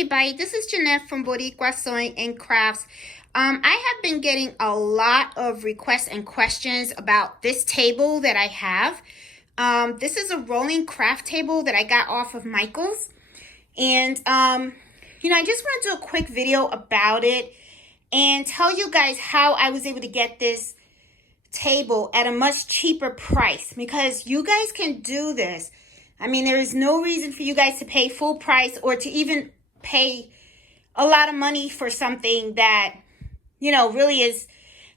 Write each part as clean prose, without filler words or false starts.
everybody, this is Jeanette from Boricua Sewing and Crafts. I have been getting a lot of requests and questions about this table that I have. This is a rolling craft table that I got off of Michael's. And, I just want to do a quick video about it and tell you guys how I was able to get this table at a much cheaper price, because you guys can do this. I mean, there is no reason for you guys to pay full price or to even pay a lot of money for something that, really is,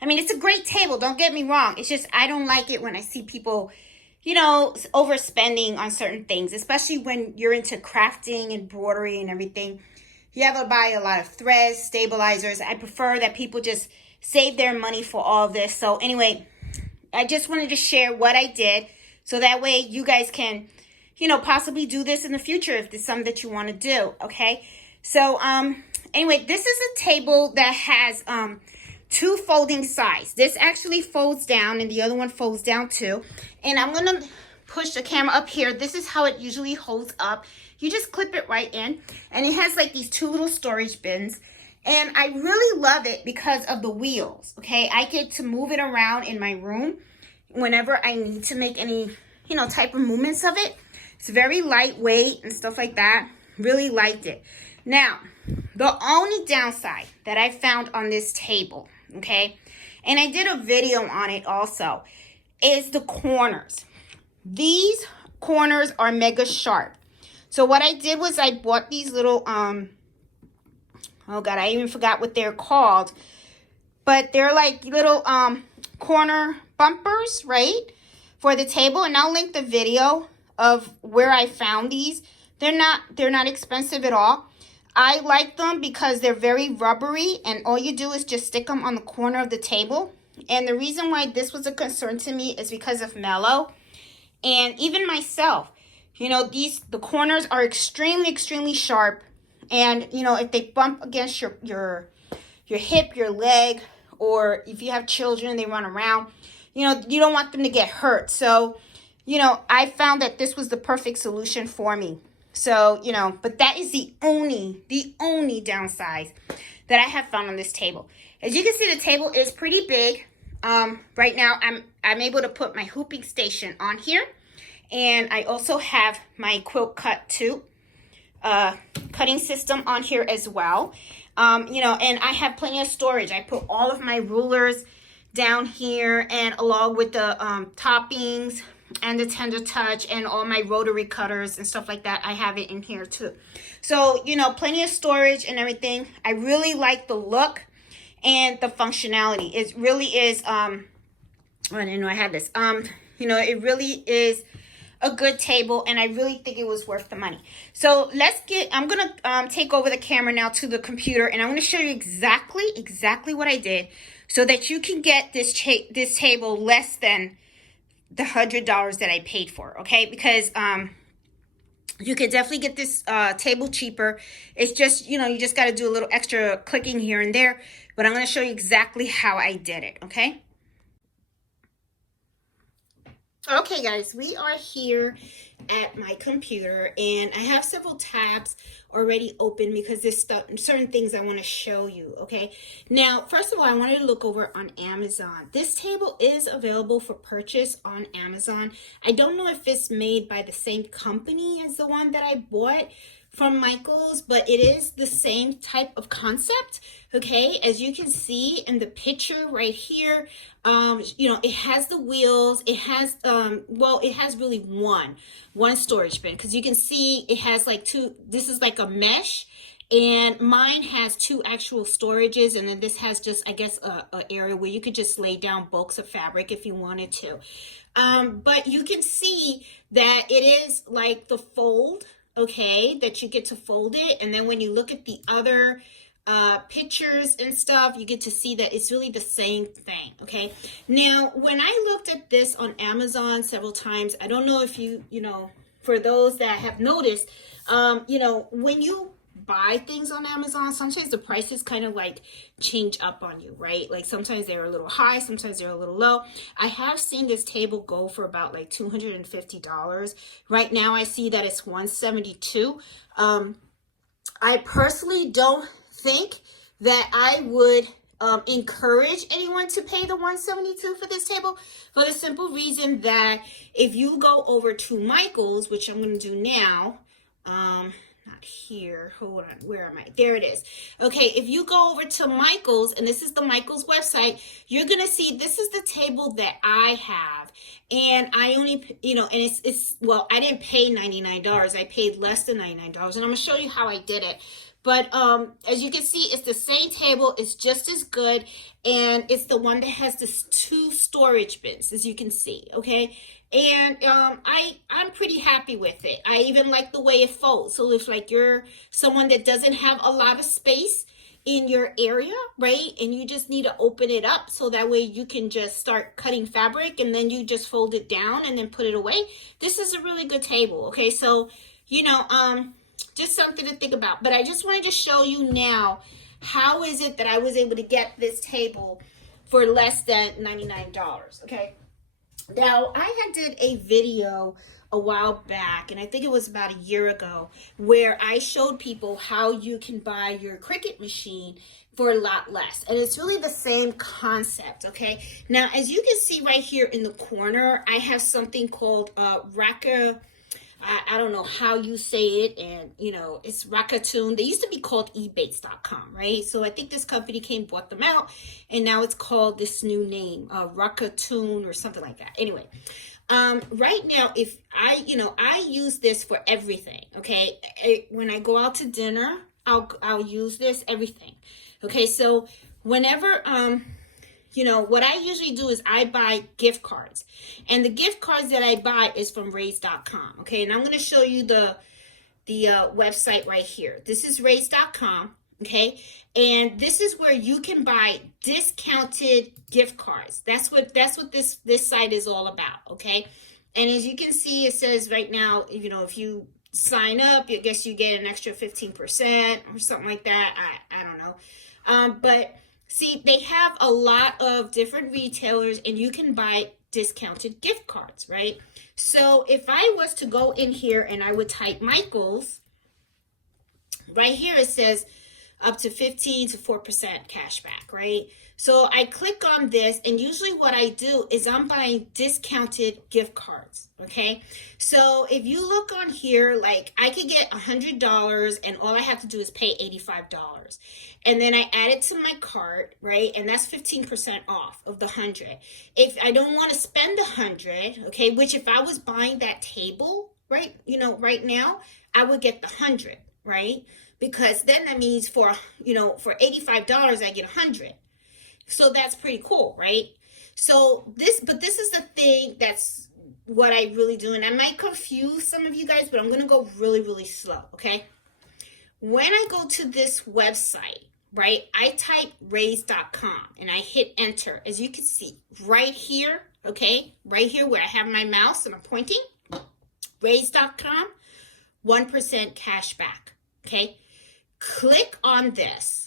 it's a great table. Don't get me wrong. It's just, I don't like it when I see people, overspending on certain things, especially when you're into crafting, embroidery and everything. You have to buy a lot of threads, stabilizers. I prefer that people just save their money for all of this. So anyway, I just wanted to share what I did so that way you guys can possibly do this in the future if there's something that you want to do, okay? So, anyway, this is a table that has two folding sides. This actually folds down and the other one folds down too. And I'm going to push the camera up here. This is how it usually holds up. You just clip it right in. And it has like these two little storage bins. And I really love it because of the wheels, okay? I get to move it around in my room whenever I need to make any, type of movements of it. It's very lightweight and stuff like that. Really liked it. Now, the only downside that I found on this table, okay, and I did a video on it also, is the corners. These corners are mega sharp. So what I did was I bought these little, oh God, I even forgot what they're called. But they're like little corner bumpers, right, for the table. And I'll link the video of where I found these. They're not expensive at all. I like them because they're very rubbery, and all you do is just stick them on the corner of the table. And the reason why this was a concern to me is because of Mello and even myself. The corners are extremely sharp, and if they bump against your hip, your leg, or if you have children, they run around, you don't want them to get hurt. So I found that this was the perfect solution for me. So, but that is the only downside that I have found on this table. As you can see, the table is pretty big. Right now, I'm able to put my hooping station on here. And I also have my quilt cut too, cutting system on here as well. And I have plenty of storage. I put all of my rulers down here, and along with the toppings and the tender touch and all my rotary cutters and stuff like that, I have it in here too. So, plenty of storage and everything. I really like the look and the functionality. It really is, I didn't know I had this. It really is a good table, and I really think it was worth the money. So I'm going to take over the camera now to the computer, and I'm going to show you exactly what I did so that you can get this table less than the $100 that I paid for, okay? Because you can definitely get this table cheaper. It's just, you just got to do a little extra clicking here and there, but I'm going to show you exactly how I did it, okay? Okay, guys, we are here at my computer, and I have several tabs already open because there's certain things I want to show you, okay? Now, first of all, I wanted to look over on Amazon. This table is available for purchase on Amazon. I don't know if it's made by the same company as the one that I bought from Michael's, but it is the same type of concept, okay? As you can see in the picture right here, it has the wheels. It has, it has really one storage bin, because you can see it has like two. This is like a mesh, and mine has two actual storages, and then this has just, I guess, a area where you could just lay down bulks of fabric if you wanted to. But you can see that it is like the fold, okay, that you get to fold it. And then when you look at the other pictures and stuff, you get to see that it's really the same thing, okay? Now, when I looked at this on Amazon several times, I don't know if for those that have noticed, when you buy things on Amazon, sometimes the prices kind of like change up on you, right? Like sometimes they're a little high, sometimes they're a little low. I have seen this table go for about like $250. Right now I see that it's $172. I personally don't think that I would encourage anyone to pay the $172 for this table, for the simple reason that if you go over to Michael's, which I'm going to do now, not here, hold on, where am I? There it is. Okay, if you go over to Michael's, and this is the Michael's website, you're gonna see this is the table that I have, and I only, and it's well, I didn't pay $99. I paid less than $99, and I'm gonna show you how I did it. But as you can see, it's the same table. It's just as good, and it's the one that has this 2 storage bins, as you can see. Okay, and I'm pretty happy with it. I even like the way it folds. So if like you're someone that doesn't have a lot of space in your area, right, and you just need to open it up so that way you can just start cutting fabric, and then you just fold it down and then put it away. This is a really good table. Okay, so just something to think about. But I just wanted to show you now, how is it that I was able to get this table for less than $99, okay? Now, I did a video a while back, and I think it was about a year ago, where I showed people how you can buy your Cricut machine for a lot less. And it's really the same concept, okay? Now, as you can see right here in the corner, I have something called Rakuten. I don't know how you say it, and it's Rakuten. They used to be called ebates.com, right? So I think this company bought them out, and now it's called this new name, Rakuten or something like that. Anyway, right now, if I use this for everything, okay? When I go out to dinner, I'll use this, everything. Okay, so whenever what I usually do is I buy gift cards, and the gift cards that I buy is from raise.com. Okay, and I'm going to show you the website right here. This is raise.com. Okay, and this is where you can buy discounted gift cards. That's what this site is all about. Okay, and as you can see, it says right now, if you sign up, I guess you get an extra 15% or something like that. I don't know, but see, they have a lot of different retailers, and you can buy discounted gift cards, right? So if I was to go in here and I would type Michael's, right here it says up to 15 to 4% cash back, right? So I click on this, and usually what I do is I'm buying discounted gift cards, okay? So if you look on here, like I could get $100, and all I have to do is pay $85. And then I add it to my cart, right? And that's 15% off of the 100. If I don't want to spend 100, okay, which if I was buying that table, right, right now, I would get the 100, right? Because then that means for $85, I get 100. So that's pretty cool, right? So this is the thing, that's what I really do. And I might confuse some of you guys, but I'm going to go really, really slow, okay? When I go to this website, right, I type raise.com and I hit enter. As you can see right here, okay, right here where I have my mouse and I'm pointing, raise.com, 1% cash back, okay? Click on this.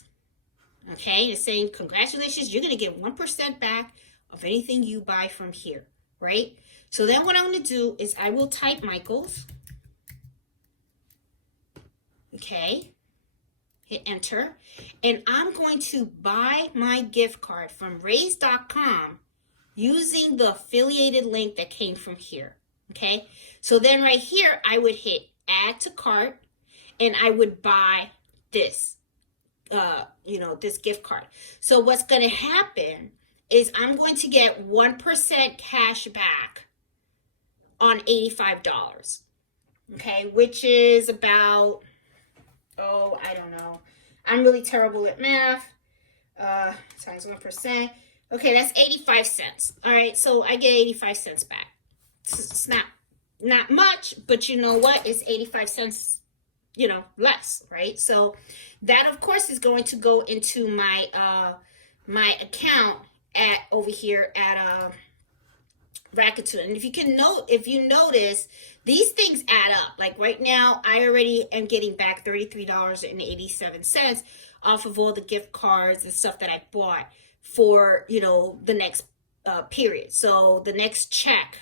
Okay, it's saying, congratulations, you're going to get 1% back of anything you buy from here, right? So then what I'm going to do is I will type Michael's. Okay, hit enter. And I'm going to buy my gift card from raise.com using the affiliated link that came from here. Okay, so then right here, I would hit add to cart, and I would buy this. This gift card. So what's going to happen is I'm going to get 1% cash back on $85. Okay, which is about, I don't know. I'm really terrible at math. Times 1%. Okay, that's 85 cents. All right, so I get 85 cents back. It's not much, but you know what? It's 85 cents less, right? So that of course is going to go into my my account over here at Rakuten. And if you notice, these things add up. Like right now, I already am getting back $33.87 off of all the gift cards and stuff that I bought for the next period. So the next check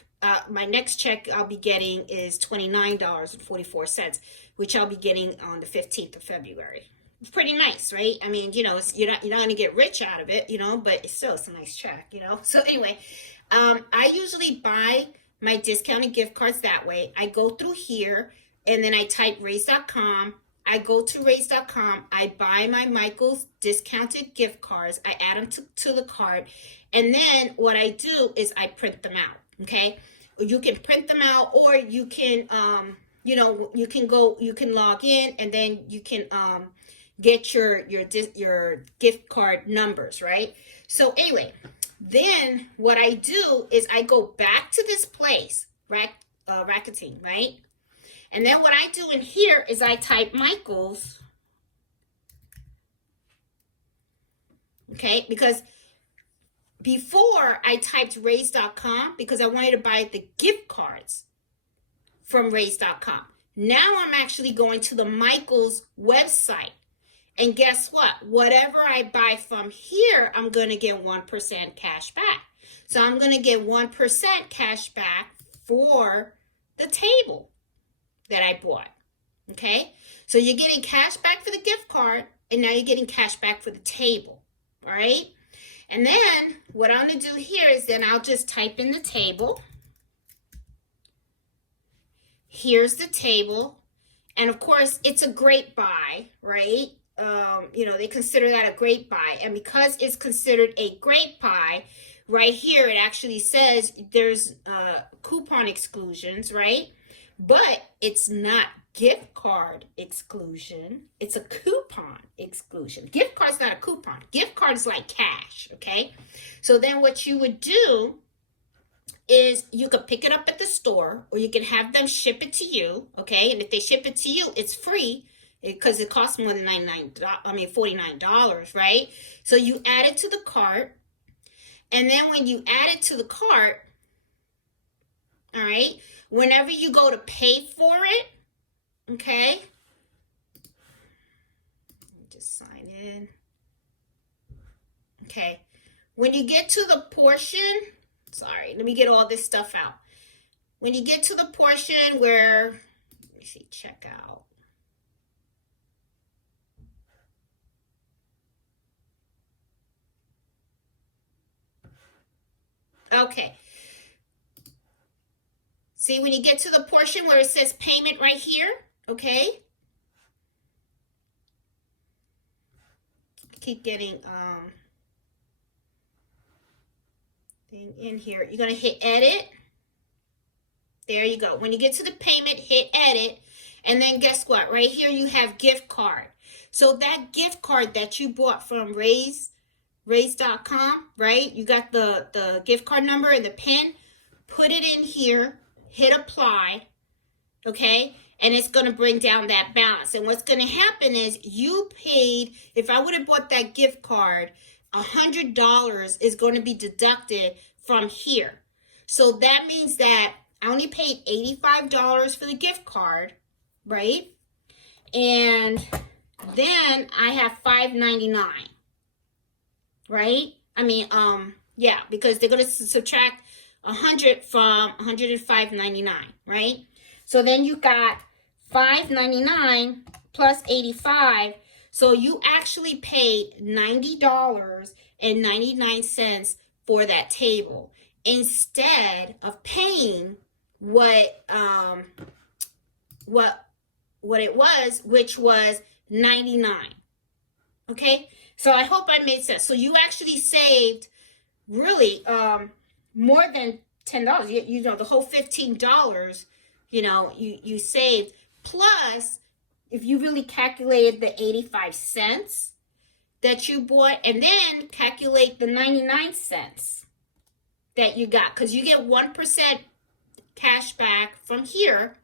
my next check I'll be getting is $29.44, which I'll be getting on the 15th of February. It's pretty nice, right? I mean, you're not gonna get rich out of it, but it's a nice check, So anyway, I usually buy my discounted gift cards that way. I go through here and then I type raise.com. I go to raise.com. I buy my Michael's discounted gift cards. I add them to the card. And then what I do is I print them out. Okay. You can print them out, or you can, you can log in and then you can, get your gift card numbers, right? So anyway, then what I do is I go back to this place, Rakuten, right? And then what I do in here is I type Michael's, okay? Because before I typed raise.com because I wanted to buy the gift cards from raise.com. Now I'm actually going to the Michael's website. And guess what? Whatever I buy from here, I'm going to get 1% cash back. So I'm going to get 1% cash back for the table that I bought. Okay? So you're getting cash back for the gift card, and now you're getting cash back for the table. All right? And then what I'm going to do here is then I'll just type in the table. Here's the table. And of course, it's a great buy, right? They consider that a great buy. And because it's considered a great buy, right here, it actually says there's coupon exclusions, right? But it's not gift card exclusion. It's a coupon exclusion. Gift card's not a coupon. Gift card is like cash, okay? So then what you would do is you could pick it up at the store, or you can have them ship it to you, okay? And if they ship it to you, it's free because it costs more than $49, right? So you add it to the cart, and then when you add it to the cart, all right, whenever you go to pay for it, okay, just sign in. Okay, when you get to the portion, sorry, let me get all this stuff out. When you get to the portion where, let me see, checkout. Okay. See, when you get to the portion where it says payment right here, okay? Keep getting thing in here. You're going to hit edit. There you go. When you get to the payment, hit edit. And then guess what? Right here you have gift card. So that gift card that you bought from raise.com, right? You got the gift card number and the PIN. Put it in here. Hit apply. Okay? And it's going to bring down that balance. And what's going to happen is you paid, if I would have bought that gift card, $100 is going to be deducted from here. So that means that I only paid $85 for the gift card, right? And then I have $5.99, right? I mean, yeah, because they're going to subtract 100 from 105.99, right? So then you got $5.99 plus 85. So you actually paid $90.99 for that table instead of paying what it was, which was $99. Okay, so I hope I made sense. So you actually saved really more than $10. You know, the whole $15. You saved. Plus, if you really calculated the 85 cents that you bought, and then calculate the 99 cents that you got, because you get 1% cash back from here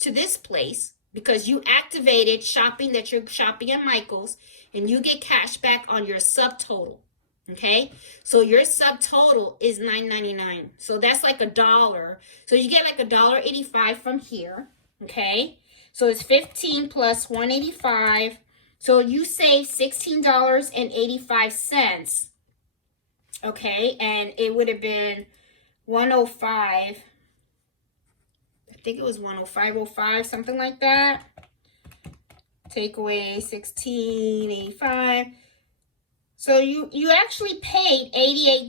to this place because you activated shopping that you're shopping at Michael's, and you get cash back on your subtotal. Okay, so your subtotal is $9.99. So that's like $1. So you get like $1.85 from here. Okay, so it's 15 plus 185. So you save $16.85. Okay, and it would have been 105 think it was 105.05, something like that. Take away 16.85. So you actually paid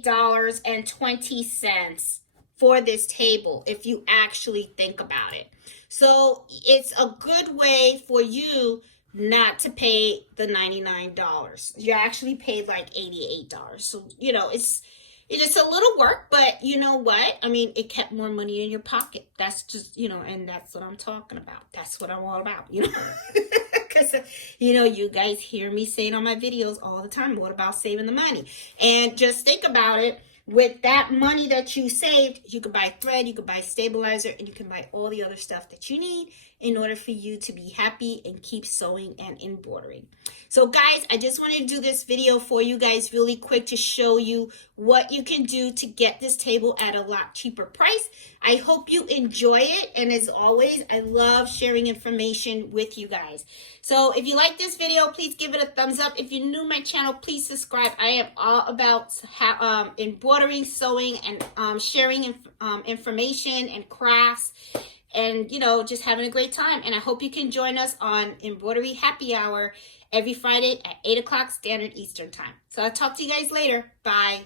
$88.20 for this table if you actually think about it. So it's a good way for you not to pay the $99. You actually paid like $88. So, you know, it's a little work, but you know what? I mean, it kept more money in your pocket. That's just, you know, and that's what I'm talking about. That's what I'm all about, you know. Because, you know, you guys hear me say it on my videos all the time. What about saving the money? And just think about it. With that money that you saved, you could buy thread, you could buy stabilizer, and you can buy all the other stuff that you need in order for you to be happy and keep sewing and embroidering. So guys, I just wanted to do this video for you guys really quick to show you what you can do to get this table at a lot cheaper price. I hope you enjoy it. And as always, I love sharing information with you guys. So if you like this video, please give it a thumbs up. If you're new to my channel, please subscribe. I am all about embroidering, sewing, and sharing information and crafts. And, you know, just having a great time. And I hope you can join us on Embroidery Happy Hour every Friday at 8 o'clock Standard Eastern Time. So I'll talk to you guys later. Bye.